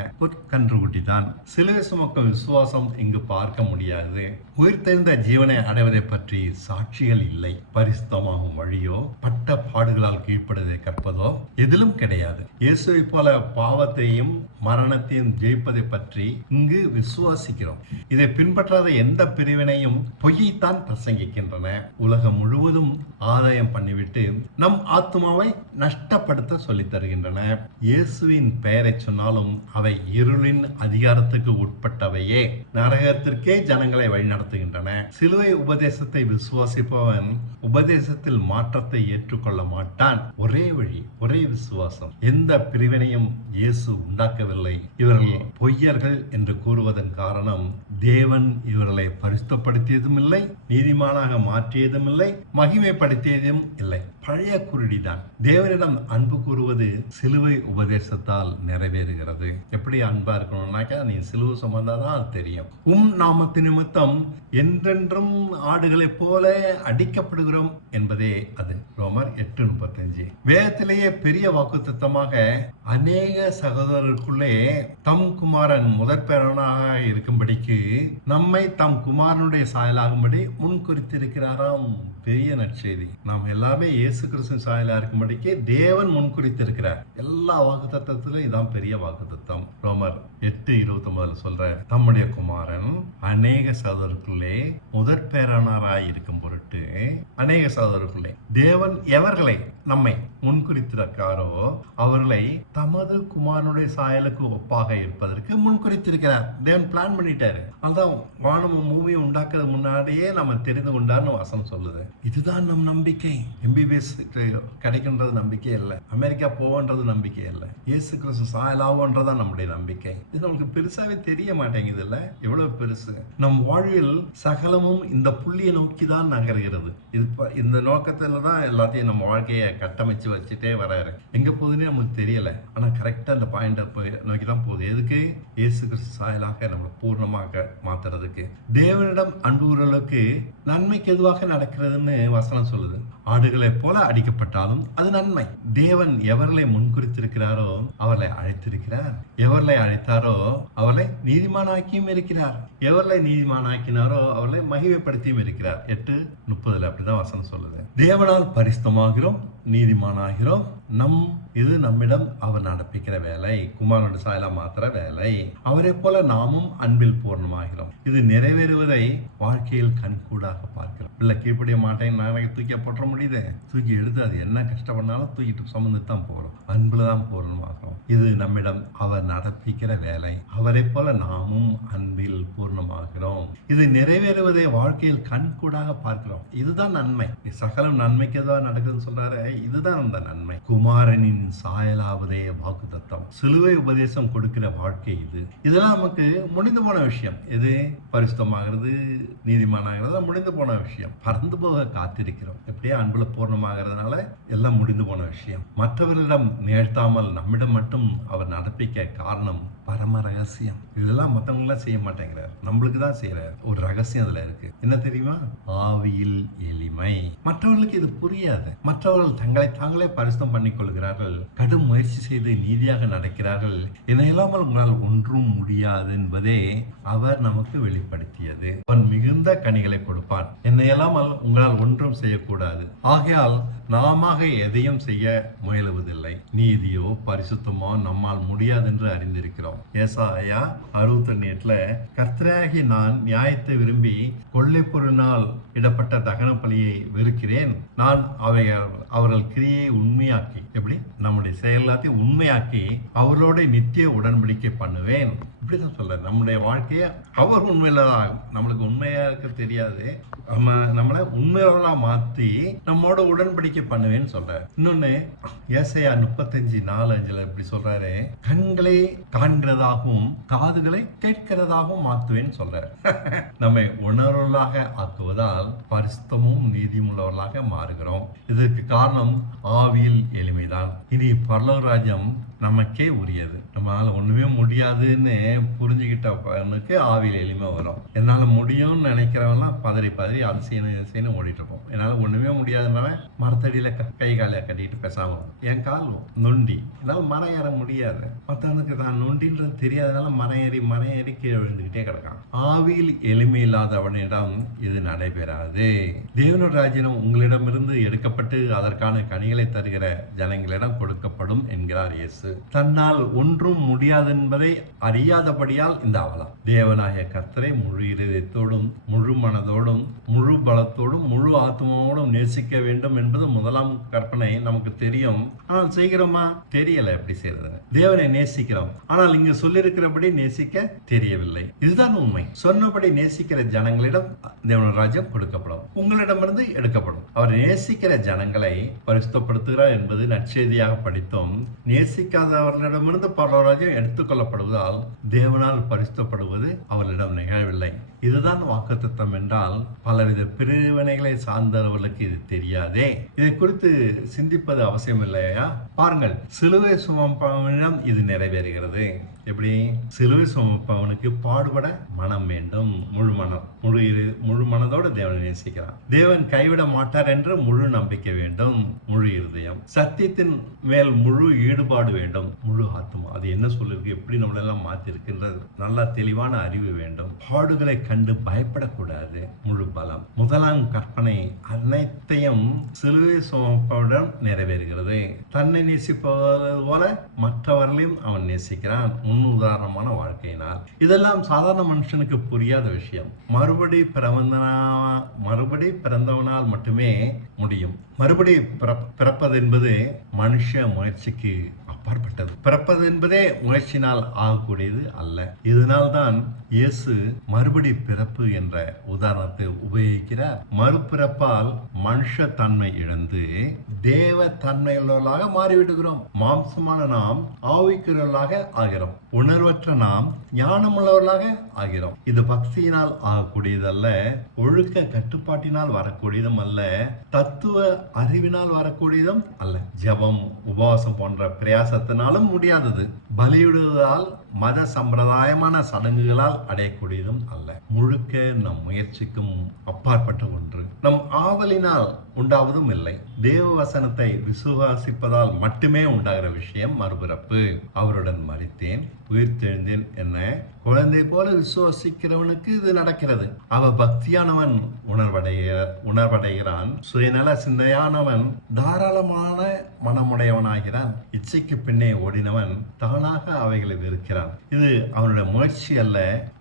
கன்றுகுட்டி தான். சிலுவை சுமக்கும் விசுவாசம் இங்கு பார்க்க முடியாது. உயிர்த்தெழுந்த ஜீவனை அடைவதை பற்றி சாட்சிகள் இல்லை. பரிசுத்தமாகும் வழியோ பட்ட பாடுகளால் கீழ்ப்படுவதை கற்பதோ எதிலும் கிடையாது. இயேசுவை போல பாவத்தையும் மரணத்தையும் ஜெயிப்பதை பற்றி இங்கு விசுவாசிக்கிறோம். இதை பின்பற்றாத எந்த பிரிவினையும் பொய்யைத்தான் பிரசங்கிக்கின்றன. உலகம் முழுவதும் ஆதாயம் பண்ணிவிட்டு நம் ஆத்மாவை நஷ்டப்படுத்த சொல்லித் தருகின்றன. இயேசுவின் பெயரை சொன்னாலும் அவை இருளின் அதிகாரத்துக்கு உட்பட்டவையே. நரகத்திற்கே ஜனங்களை வழிநடத்துகின்றன. சிலுவை உபதேசத்தை விசுவாசிப்பவன் உபதேசத்தில் மாற்றத்தை ஏற்றுக்கொள்ள மாட்டான். ஒரே வழி, ஒரே விசுவாசம். எந்த பிரிவினையும் இயேசு உண்டாக்கவில்லை. இவர்கள் பொய்யர்கள் என்று கூறுவதன் காரணம் தேவன் இவர்களை பரிசுத்தப்படுத்தியதும் இல்லை, நீதிமானாக மாற்றியதும் இல்லை, மகிமைப்படுத்தியதும் இல்லை. பழைய குருடிதான். தேவனிடம் அன்பு கூறுவது சிலுவை உபதேசத்தால் நிறைவேறுகிறது. எப்படி அன்பா இருக்கணும்னாக்கா நீ சிலுவை சுமந்தாதான் அது தெரியும். நாமத்து நிமித்தம் என்றென்றும் ஆடுகளைப் போல அடிக்கப்படுகிறோம் என்பதே அது. ரோமர் 8:35. வேதத்திலேயே பெரிய வாக்குத்தத்தமாக அநேக சகோதரருக்குள்ளே தம் குமாரன் முதற்பேரனாக இருக்கும்படிக்கு நம்மை தம் குமாரனுடைய சாயலாகும்படி முன் குறித்திருக்கிறாராம். பெரிய நற்செய்தி. நாம் எல்லாமே இயேசு கிறிஸ்துவின் சாயலா இருக்கும்படிக்கு தேவன் முன் குறித்திருக்கிறார். எல்லா வாக்குத்தத்தத்திலும் இதான் பெரிய வாக்குத்தத்தம். ரோமர் 8:29 சொல்ற தம்முடைய குமாரன் அநேக சகோதரருக்குள்ளே முதற்பேரனாராய் இருக்கும் பொருட்டு அநேக சகோதரருக்குள்ளே தேவன் எவர்களை நம்மை முன்குறித்திருக்காரோ அவர்களை தமது குமாரனுடைய சாயலுக்கு ஒப்பாக இருப்பதற்கு முன்குறித்திருக்கிறார். தேவன் பிளான் பண்ணிட்டாரு. அதுதான் வானமும் பூமியை உண்டாக்குறது முன்னாடியே நம்ம தெரிந்து கொண்டார்னு வசனம் சொல்லுது. இதுதான் நம் நம்பிக்கை. MBBS கிடைக்கின்றது நம்பிக்கை இல்லை. அமெரிக்கா போவன்றது நம்பிக்கை இல்லை. இயேசு கிறிஸ்து சாயலாவோன்றதான் நம்முடைய நம்பிக்கை. இது நம்மளுக்கு பெருசாவே தெரிய மாட்டேங்குது இல்ல, எவ்வளவு பெருசு. நம் வாழ்வில் சகலமும் இந்த புள்ளியை நோக்கி தான் நகர்கிறது. இந்த நோக்கத்துல தான் எல்லாத்தையும் நம்ம வாழ்க்கையை கட்டமைச்சு வச்சுட்டே வராரு. எங்க போகுதுன்னு நமக்கு தெரியல, ஆனா கரெக்டா அந்த பாயிண்ட் நோக்கி தான் போகுது. எதுக்கு? இயேசு கிறிஸ்து சாயலாக நம்ம பூர்ணமாக மாத்துறதுக்கு. தேவனிடம் அன்பு கூறுவதற்கு நன்மைக்கு எதுவாக நடக்கிறதுன்னு வசனம் சொல்லுது. ஆடுகளை போல அடிக்கப்பட்டாலும் அது நன்மை. தேவன் எவர்களை முன்குறித்திருக்கிறாரோ அவர்களை அழைத்திருக்கிறார். எவர்களை அழைத்தாரோ அவர்களை நீதிமானாக்கியும் இருக்கிறார். எவர்களை நீதிமானாக்கினாரோ அவர்களை மகிமைப்படுத்தியும் இருக்கிறார். 8:30 அப்படிதான் வசனம் சொல்லுது. தேவனால் பரிசுத்தமாகிறோம், நீதிமானாகிறோம். இது நம்மிடம் அவர் நடப்பிக்கிற வேலை, குமாரனோட சாயலா மாத்திர வேலை. அவரை போல நாமும் அன்பில் பூர்ணமாகிறோம். இது நிறைவேறுவதை வாழ்க்கையில் கண்கூடாக பார்க்கிறோம். பிள்ளை கீழ்ப்படிய மாட்டேன் நான் தூக்கி போட்டுற முடியுது, தூக்கி எடுத்து அது என்ன கஷ்டப்படனாலும் தூக்கிட்டு சுமந்து தான் போறோம். அன்புல தான் பூர்ணமாகிறோம். இது நம்மிடம் அவர் நடப்பிக்கிற வேலை. அவரை போல நாமும் அன்பில் பூர்ணமாகிறோம். இது நிறைவேறுவதை வாழ்க்கையில் கண்கூடாக பார்க்கிறோம். இதுதான் நன்மை. சகலம் நன்மைக்கு எதாவது நடக்குதுன்னு சொல்றாரு, இதுதான் அந்த நன்மை. குமாரனின் சாயலாவதே வாக்குத்தத்தம். சிலுவை உபதேசம் கொடுக்கிற வாழ்க்கை இது. இதெல்லாம் நமக்கு முடிந்து போன விஷயம். இது பரிசுத்தமாகிறது, நீதிமானாகிறது முடிந்து போன விஷயம். பறந்து போக காத்திருக்கிறோம். எப்படியே அன்புல பூர்ணமாகிறதுனால எல்லாம் முடிந்து போன விஷயம். மற்றவர்களிடம் நிகழ்த்தாமல் நம்மிடம் மட்டும் அவர் நடப்பிக்க காரணம் பரம ரகசியம். இதெல்லாம் மற்றவங்களாம் செய்ய மாட்டேங்கிறார், நம்மளுக்கு தான் செய்யறார். ஒரு ரகசியம் அதுல இருக்கு. என்ன தெரியுமா? ஆவியில் எளிமை. மற்றவர்களுக்கு இது புரியாது. மற்றவர்கள் தங்களை தாங்களே பரிசுத்தம் பண்ணிக் கொள்கிறார்கள், கடும் முயற்சி செய்து நீதியாக நடக்கிறார்கள். என இல்லாமல் உங்களால் ஒன்றும் முடியாது என்பதே அவர் நமக்கு வெளிப்படுத்தியது. அவன் மிகுந்த கனிகளை கொடுப்பான், என்னை இல்லாமல் உங்களால் ஒன்றும் செய்யக்கூடாது. ஆகையால் நாம எதையும் செய்ய முயலுவதில்லை. நீதியோ பரிசுத்தமோ நம்மால் முடியாது என்று அறிந்திருக்கிறோம். ஏசாயா 68:8 கர்த்தராகி நான் நியாயத்தை விரும்பி கொள்ளை பொருளினால் இடப்பட்ட தகன பலியை வெறுக்கிறேன். நான் அவர்கள் கிரியை உண்மையாக்கி, எப்படி நம்முடைய செயல் எல்லாத்தையும் உண்மையாக்கி அவர்களோட நித்திய உடன்படிக்கை பண்ணுவேன். இப்படிதான் சொல்ற. நம்முடைய வாழ்க்கைய அவர் உண்மையில நம்மளுக்கு உண்மையா இருக்க தெரியாது, நம்மளை உண்மையோட மாத்தி நம்மோட உடன்படிக்கை பண்ணுவேன்னு சொல்ற. இன்னொன்னு ஏசாயா 35:4-5 இப்படி சொல்றாரு, கண்களை காண்கிறதாகவும் காதுகளை கேட்கிறதாகவும் மாத்துவேன்னு சொல்ற. நம்மை உணர்வுகளாக ஆக்குவதால் பரிசுத்தமும் நீதியும் உள்ளவர்களாக மாறுகிறோம். இதற்கு காரணம் ஆவியில் எளிமைதான். இனி பரலோக ராஜ்யம் நமக்கே உரியது. நம்மளால ஒண்ணுமே முடியாதுன்னு புரிஞ்சுக்கிட்டவனுக்கு ஆவியில் எளிமை வரும். என்னால முடியும்னு நினைக்கிறவெல்லாம் பதறி அது செய்யணும் ஓடிட்டு இருப்போம். என்னால ஒண்ணுமே முடியாதுனால மரத்தடியில கை காலையா கட்டிட்டு பேசாம, என் கால் நொண்டி, என்னால மரம் ஏற முடியாது. மற்றவனுக்கு தான் நொண்டின்றது தெரியாதனால மரம் ஏறி கீழே விழுந்துகிட்டே கிடக்கான். ஆவியில் எளிமை இல்லாதவனிடம் இது நடைபெறாது. தேவனோட ராஜ்யம் உங்களிடமிருந்து எடுக்கப்பட்டு அதற்கான கனிகளை தருகிற ஜனங்களிடம் கொடுக்கப்படும் என்கிறார் இயேசு. தன்னால் ஒன்றும் முடியாது என்பதை அறியாதபடியால் இந்த அவலம். தேவனாகிய கர்த்தரை முழு இதயத்தோடும் முழு மனதோடும் முழு பலத்தோடும் முழு ஆத்மாவோடும் நேசிக்க வேண்டும் என்பது முதலாம் கற்பனை. நமக்கு தெரியும், ஆனால் செய்கிறோமா? தெரியல எப்படி செய்யறது. தேவனை நேசிக்கிறோம், ஆனால் இங்கு சொல்லியிருக்கிறபடி நேசிக்க தெரியவில்லை. இதுதான் உண்மை. சொன்னபடி நேசிக்கிற ஜனங்களிடம் தேவன ராஜ்யம் கொடுக்கப்படும், உங்களிடமிருந்து எடுக்கப்படும். அவர் நேசிக்கிற ஜனங்களை பரிசுத்தப்படுத்துகிறார் என்பது நற்செய்தியாக படித்தோம். நேசிக்காதவர்களிடமிருந்து பரலோகராஜ்யம் எடுத்துக்கொள்ளப்படுவதால் தேவனால் பரிசுத்தப்படுவது அவர்களிடம் நிகழவில்லை. இதுதான் வாக்குத்தத்தம் என்றால் பலவித பிரிவினைகளை சார்ந்தவர்களுக்கு இது தெரியாதே. இதை குறித்து சிந்திப்பது அவசியம் இல்லையா? பாருங்கள், சிலுவை சுமப்பவனிடம் இது நிறைவேறுகிறது. எப்படி? சிலுவை சுமப்பவனுக்கு பாடுபட மனம் வேண்டும், முழு மனதோட தேவனை நேசிக்கிறான். தேவன் கைவிட மாட்டார் என்று முழு நம்பிக்கை வேண்டும், முழு இருதயம். சத்தியத்தின் மேல் முழு ஈடுபாடு வேண்டும், முழு ஆத்மா. அது என்ன சொல்லிருக்கு, எப்படி நம்மளெல்லாம் மாத்தி இருக்கின்றது, நல்லா தெளிவான அறிவு வேண்டும். பாடுகளை கண்டு பயப்படக்கூடாது, முழு பலம். முதலாம் கற்பனை அனைத்தையும் சிலுவை சுமப்பவனிடம் நிறைவேறுகிறது. தன்னை நேசிப்பது போல மற்றவர்களையும் அவன் நேசிக்கிறான், உதாரணமான வாழ்க்கையினால். இதெல்லாம் சாதாரண மனுஷனுக்கு புரியாத விஷயம். மறுபடி பிறந்தவனால் மட்டுமே முடியும். மறுபடி பிறப்பது என்பது மனுஷ முயற்சிக்கு அப்பாற்பட்டது. பிறப்பது என்பதே முயற்சினால் ஆகக்கூடியது அல்ல. இதனால்தான் இயேசு மறுபடி பிறப்பு என்ற உதாரணத்தை உபயோகிக்க இருக்கிறார். மறுபிறப்பால் மனுஷ தன்மை இழந்து தேவ தன்மையுள்ளவர்களாக மாறிவிடுகிறோம். மாம்சமான நாம் ஆவிக்குரியவர்களாக ஆகிறோம். உணர்வற்ற நாம் ஞானமுள்ளவர்களாக ஆகிறோம். இது பக்தியினால் ஆகக்கூடியதல்ல, ஒழுக்க கட்டுப்பாட்டினால் வரக்கூடியதும் அல்ல, தத்துவ அறிவினால் வரக்கூடியதும் அல்ல, ஜெபம் உபவாசம் போன்ற பிரயாசத்தினாலும் முடியாதது, பலியிடுவதால் மத சம்பிரதாயமான சடங்குகளால் அடையக்கூடியதும் அல்ல. முழுக்க நம் முயற்சிக்கும் அப்பாற்பட்ட ஒன்று. நம் ஆவலினால் உண்டாவதும் இல்லை. தேவ வசனத்தை விசுவாசிப்பதால் மட்டுமே உண்டாகிற விஷயம் மறுபிறப்பு. அவருடன் மரித்தேன், உயிர்த்தெழுந்தேன் என்ன குழந்தை போல விசுவாசிக்கிறவனுக்கு இது நடக்கிறது. அவ பக்தியானவன் உணர்வடைகிறான். சுயநல சிந்தையானவன் தாராளமான மனமுடையவனாகிறான். இச்சைக்கு பின்னே ஓடினவன் தானாக அவைகளை வெறுக்கிறான். இது அவனுடைய முயற்சி அல்ல.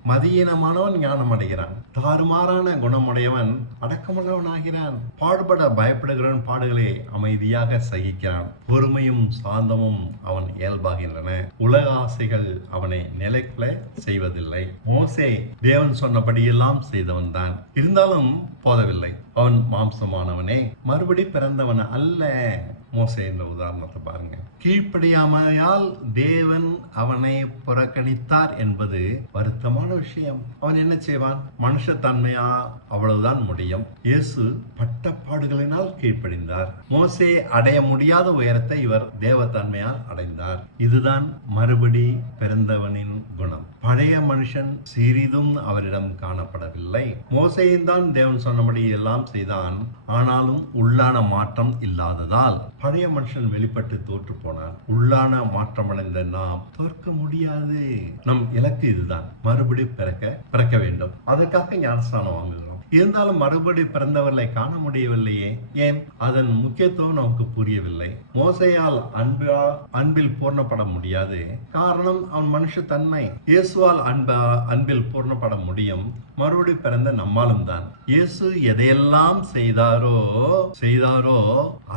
மதியீனமானவன் ஞானம் அடைகிறான். தாறுமாறான குணமுடையவன் அடக்கமுள்ளவனாகிறான். பாடுபட பயப்படுகிறவன் பாடுகளை அமைதியாக சகிக்கிறான். பொறுமையும் சாந்தமும் அவன் இயல்பாகின்றன. உலக ஆசைகள் அவனை நிலைக்குள்ள செய்வதில்லை. மோசே தேவன் சொன்னபடியெல்லாம் செய்தவன் தான், இருந்தாலும் போதவில்லை. அவன் மாம்சமானவனே, மறுபடி பிறந்தவன் அல்ல. மோசே என்ற உதாரணத்தை பாருங்க. கீழ்ப்படியாமையால் தேவன் அவனை புறக்கணித்தார் என்பது வருத்தமான விஷயம். அவன் என்ன செய்வான்? மனுஷ தன்மையா அவ்வளவுதான் முடியும். இயேசு பட்டப்பாடுகளினால் கீழ்ப்படிந்தார். மோசே அடைய முடியாத உயரத்தை இவர் தேவத்தன்மையால் அடைந்தார். இதுதான் மறுபடி பிறந்தவனின் குணம். பழைய மனுஷன் சிறிதும் அவரிடம் காணப்படவில்லை. மோசேயும் தான் தேவன் சொன்னபடி எல்லாம் செய்தான். ஆனாலும் உள்ளான மாற்றம் இல்லாததால் பழைய மனுஷன் வெளிப்பட்டு தோற்று போனான். உள்ளான மாற்றமடைந்த நாம் தோற்க முடியாது. நம் இலக்கு இதுதான், மறுபடி பிறக்க வேண்டும். அதற்காக ஞானஸ்நானம் வாங்குகிறோம். இருந்தாலும் மறுபடி பிறந்தவர்களை காண முடியவில்லையே. ஏன்? அதன் முக்கியத்துவம் நமக்கு புரியவில்லை. மோசையால் அன்பில் பூர்ணப்பட முடியாது. காரணம் அவன் மனுஷ தன்மை. இயேசுவால் அன்பில் பூர்ணப்பட முடியும். மறுபடி பிறந்த நம்மாலும் தான். இயேசு எதையெல்லாம் செய்தாரோ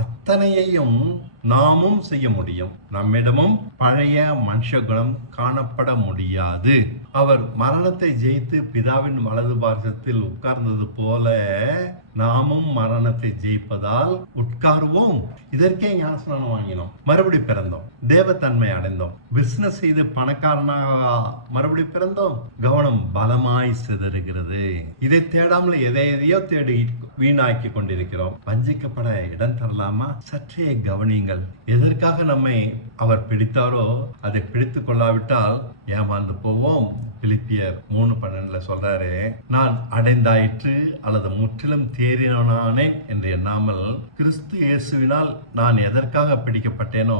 அத்தனையையும் நாமும் செய்ய முடியும். நம்மிடமும் பழைய மனுஷ குணம் காணப்பட முடியாது. அவர் மரணத்தை ஜெயித்து பிதாவின் வலது பார்சத்தில் உட்கார்ந்தது போல நாமும் மரணத்தை ஜெயிப்பதால் உட்காருவோம். இதற்கே ஞானஸ்நானம் வாங்கினோம். மறுபடி பிறந்தோம். தேவத்தன்மை அடைந்தோம். பிசினஸ் செய்து பணக்காரனாக மறுபடி பிறந்தோம். கவனம் பலமாய் சிதறுகிறது. இதை தேடாமல் எதையோ தேடி வீணாக்கி கொண்டிருக்கிறோம். வஞ்சிக்கப்பட இடம் தரலாமா? சற்றே கவனியுங்கள். எதற்காக நம்மை அவர் பிடித்தாரோ அதை பிடித்து கொள்ளாவிட்டால் ஏமாந்து போவோம். பிலிப்பியர் 3:12 சொல்றாரு, நான் அடைந்தாயிற்று அல்லது முற்றிலும் தேறினானேன் என்று எண்ணாமல் கிறிஸ்து இயேசுவினால் நான் எதற்காக பிடிக்கப்பட்டேனோ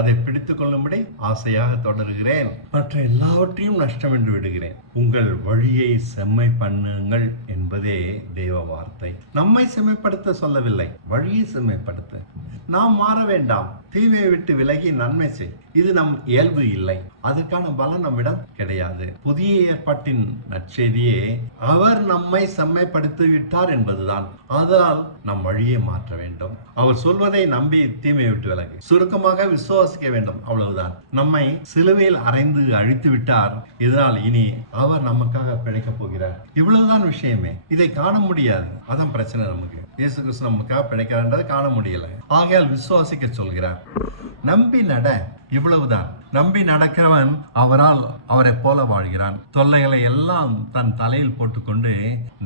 அதை பிடித்துக் கொள்ளும்படி ஆசையாக தொடர்கிறேன். மற்ற எல்லாவற்றையும் நஷ்டம் என்று விடுகிறேன். உங்கள் வழியை செம்மை பண்ணுங்கள் என்பதே தேவ வார்த்தை. நம்மை செம்மைப்படுத்த சொல்லவில்லை, வழியை செம்மைப்படுத்த. நாம் மாற வேண்டாம். தீமையை விட்டு விலகி நன்மை செய். இது நம் இயல்பு இல்லை. அதுக்கான பலம் நம்மிடம் கிடையாது. புதிய ஏற்பாட்டின் நற்செய்தியே அவர் நம்மை செம்மைப்படுத்தி விட்டார் என்பதுதான். அதனால் நம் வழியை மாற்ற வேண்டும். அவர் சொல்வதை நம்பி தீமையை விட்டு விலகி சுருக்கமாக விசுவாசிக்க வேண்டும். அவ்வளவுதான். நம்மை சிலுவையில் அறைந்து அழித்து விட்டார். இதனால் இனி அவர் நமக்காக பிழைக்கப் போகிறார். இவ்வளவுதான் விஷயமே. இதை காண முடியாது. அதான் பிரச்சனை. நமக்கு இயேசு கிறிஸ்து நமக்காக பிழைக்கிறார்ன்றதை காண முடியல. ஆகையால் விசுவாசிக்க சொல்கிறார். நம்பி நட. இவ்வளவுதான். நம்பி நடக்கிறவன் அவரை போல வாழ்கிறான். தொல்லைகளை எல்லாம் தன் தலையில் போட்டுக்கொண்டு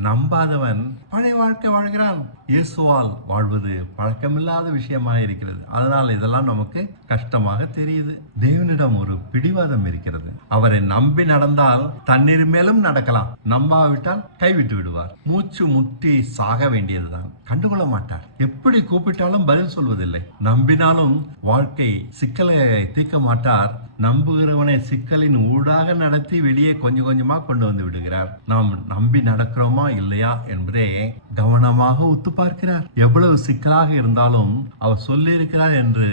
நம்பாதவன் பழைய வாழ்க்கை வாழ்கிறான். இயேசுவால் வாழ்வது பழக்கமில்லாத விஷயமாக இருக்கிறது. அதனால் இதெல்லாம் நமக்கு கஷ்டமாக தெரியுது. தேவனிடம் ஒரு பிடிவாதம் இருக்கிறது. அவரை நம்பி நடந்தால் தண்ணீர் மேலும் நடக்கலாம். நம்பாவிட்டால் கைவிட்டு விடுவார். மூச்சு முட்டி சாக வேண்டியதுதான். கண்டுகொள்ள மாட்டார். எப்படி கூப்பிட்டாலும் பதில் சொல்வதில்லை. நம்பினாலும் வாழ்க்கை சிக்கலை தீர்க்க மாட்டார். நம்புகிறவனை சிக்கலின் ஊடாக நடத்தி வெளியே கொஞ்சம் கொஞ்சமா கொண்டு வந்து விடுகிறார். நாம் நம்பி நடக்கிறோமா இல்லையா என்பதை கவனமாக உத்து பார்க்கிறார். எவ்வளவு சிக்கலாக இருந்தாலும் அவர் சொல்லி இருக்கிறார் என்று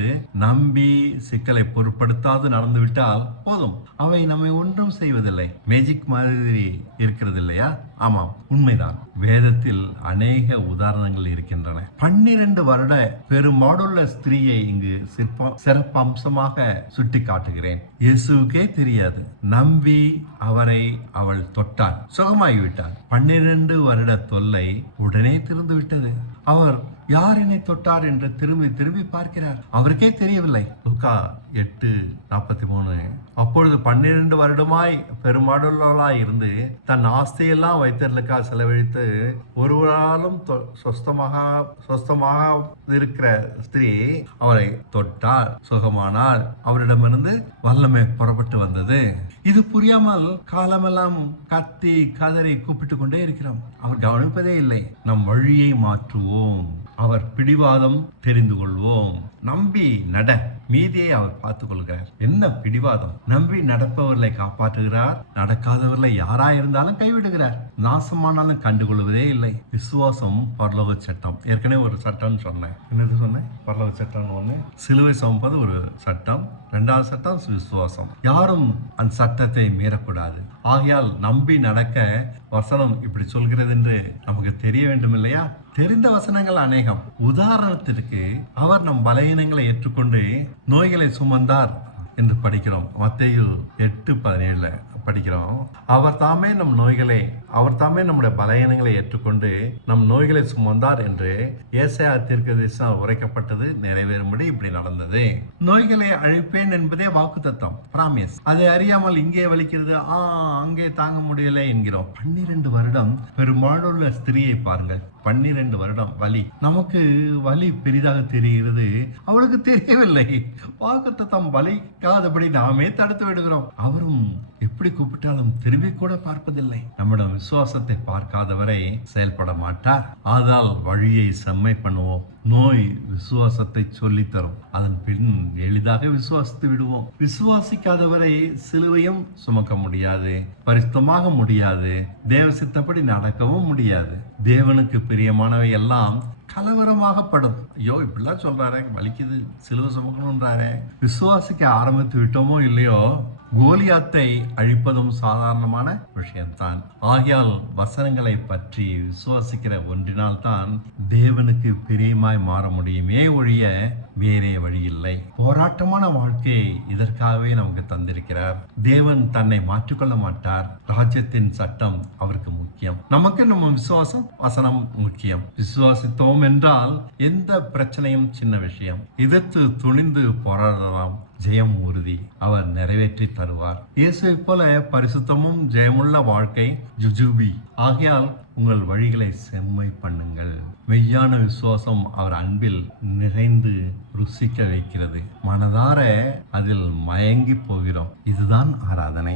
நம்பி சிக்கலை பொருட்படுத்தாது நடந்துவிட்டால் போதும். அவை நம்மை ஒன்றும் செய்வதில்லை. மேஜிக் மாதிரி இருக்கிறது இல்லையா? ஆமாம், உண்மைதான். வேதத்தில் அநேக உதாரணங்கள் இருக்கின்றன. 12 வருட பெரும்பாடுள்ள ஸ்திரீயை இங்கு சிறப்பம்சமாக சுட்டி காட்டுகிறேன். இயேசுவுக்கே தெரியாது. நம்பி அவரை அவள் தொட்டாள், சுகமாகிவிட்டார். 12 வருட தொல்லை உடனே திறந்து விட்டது. அவர் யார் என்னை தொட்டார் என்று திரும்பி திரும்பி பார்க்கிறார். அவருக்கே தெரியவில்லை. லூக்கா 8:43. அப்பொழுது 12 வருடமாய் பெருமாடுள்ளவளாய் இருந்து தன் ஆஸ்தியெல்லாம் வைத்தலுக்காக செலவழித்து ஒருவராலும் சொஸ்தமாக இருக்கிற ஸ்திரீ அவரை தொட்டார், சுகமானால். அவரிடமிருந்து வல்லமை புறப்பட்டு வந்தது. இது புரியாமல் காலமெல்லாம் கத்தி கதறி கூப்பிட்டு கொண்டே இருக்கிறோம். அவர் கவனிப்பதே இல்லை. நம் வழியை மாற்றுவோம், அவர் பிடிவாதம் தெரிந்து கொள்வோம். நம்பி நட, மீதியை அவர் பார்த்துக் கொள்கிறார். என்ன பிடிவாதம்! நம்பி நடப்பவர்களை காப்பாற்றுகிறார், நடக்காதவர்களை யாரா இருந்தாலும் கைவிடுகிறார். நாசமானாலும் கண்டுகொள்வதே இல்லை. விசுவாசம் பரலோக சட்டம். ஏற்கனவே ஒரு சட்டம் சொன்னேன். என்னது சொன்னேன்? பரலோக சட்டம் ஒண்ணு, சிலுவை சுமப்பது ஒரு சட்டம். 2வது சட்டம் விசுவாசம். யாரும் அந்த சட்டத்தை மீறக்கூடாது. ஆகையால் நம்பி நடக்க வசனம் இப்படி சொல்கிறது என்று நமக்கு தெரிய வேண்டும் இல்லையா? தெரிந்த வசனங்கள் அநேகம். உதாரணத்திற்கு, அவர் நம் பலவீனங்களை ஏற்றுக்கொண்டு நோய்களை சுமந்தார் என்று படிக்கிறோம். மத்தேயு 8:17 படிக்கிறோம். அவர் தாமே நம்முடைய பலவீனங்களை ஏற்றுக்கொண்டு நம் நோய்களை சுமந்தார் என்று ஏசாயா தீர்க்கதரிசியால் உரைக்கப்பட்டது நிறைவேறும்படி இப்படி நடந்தது. நோய்களை அழிப்பேன் என்பதே வாக்குத்தத்தம், பிராமிஸ். அதை அறியாமல் இங்கே வலிக்கிறது, அங்கே தாங்க முடியலை என்கிறோம். 12 வருடம் பெரும்பாலுள்ள ஸ்திரியை பாருங்கள். 12 வருடம் வலி. நமக்கு வலி பெரிதாக தெரிகிறது, அவளுக்கு தெரியவில்லை. வாக்குத்தத்தம் வலிக்காதபடி நாமே தடுத்து விடுகிறோம். அவரும் எப்படி கூப்பிட்டாலும் திரும்பி கூட பார்ப்பதில்லை. நம்மிடம் விசுவாசத்தை பார்க்காதவரை செயல்பட மாட்டார். ஆதலால் வழியை செம்மை பண்ணுவோம். நோய் விசுவாசத்தை சொல்லித்தரும். அதன் பின் எளிதாக விசுவாசித்து விடுவோம். விசுவாசிக்காதவரை சிலுவையும் சுமக்க முடியாது, பரிசுத்தமாக முடியாது, தேவ சித்தப்படி நடக்கவும் முடியாது. தேவனுக்கு பிரியமானவை எல்லாம் கலவரமாகப்படும். ஐயோ, இப்படிலாம் சொல்றாரு, வலிக்குது, சிலுவை சுமக்கணும்ன்றாரு. விசுவாசிக்க ஆரம்பித்து விட்டோமோ இல்லையோ, கோலியாத்தை அழிப்பதும் சாதாரணமான விஷயம்தான். ஆகையால் வசனங்களை பற்றி விசுவாசிக்கிற ஒன்றினால் தான் தேவனுக்கு பிரியமாய் மாற முடியுமே ஒழிய வேறே வழி இல்லை. போராட்டமான வாழ்க்கையை இதற்காகவே நமக்கு தந்திருக்கிறார். தேவன் தன்னை மாற்றிக்கொள்ள மாட்டார். ராஜ்யத்தின் சட்டம் அவருக்கு முக்கியம். நமக்கு நம்ம விசுவாசம் வசனம் முக்கியம். விசுவாசித்தோம் என்றால் எந்த பிரச்சனையும் சின்ன விஷயம். எதிர்த்து துணிந்து போராடலாம், ஜெயம் உறுதி. அவர் நிறைவேற்றி தருவார். இயேசுவை போல பரிசுத்தமும் ஜெயமுள்ள வாழ்க்கை ஜுஜுபி. ஆகையால் உங்கள் வழிகளை செம்மை பண்ணுங்கள். மெய்யான விசுவாசம் அவர் அன்பில் நிறைந்து ருசிக்க வைக்கிறது. மனதார அதில் மயங்கி போகிறோம். இதுதான் ஆராதனை.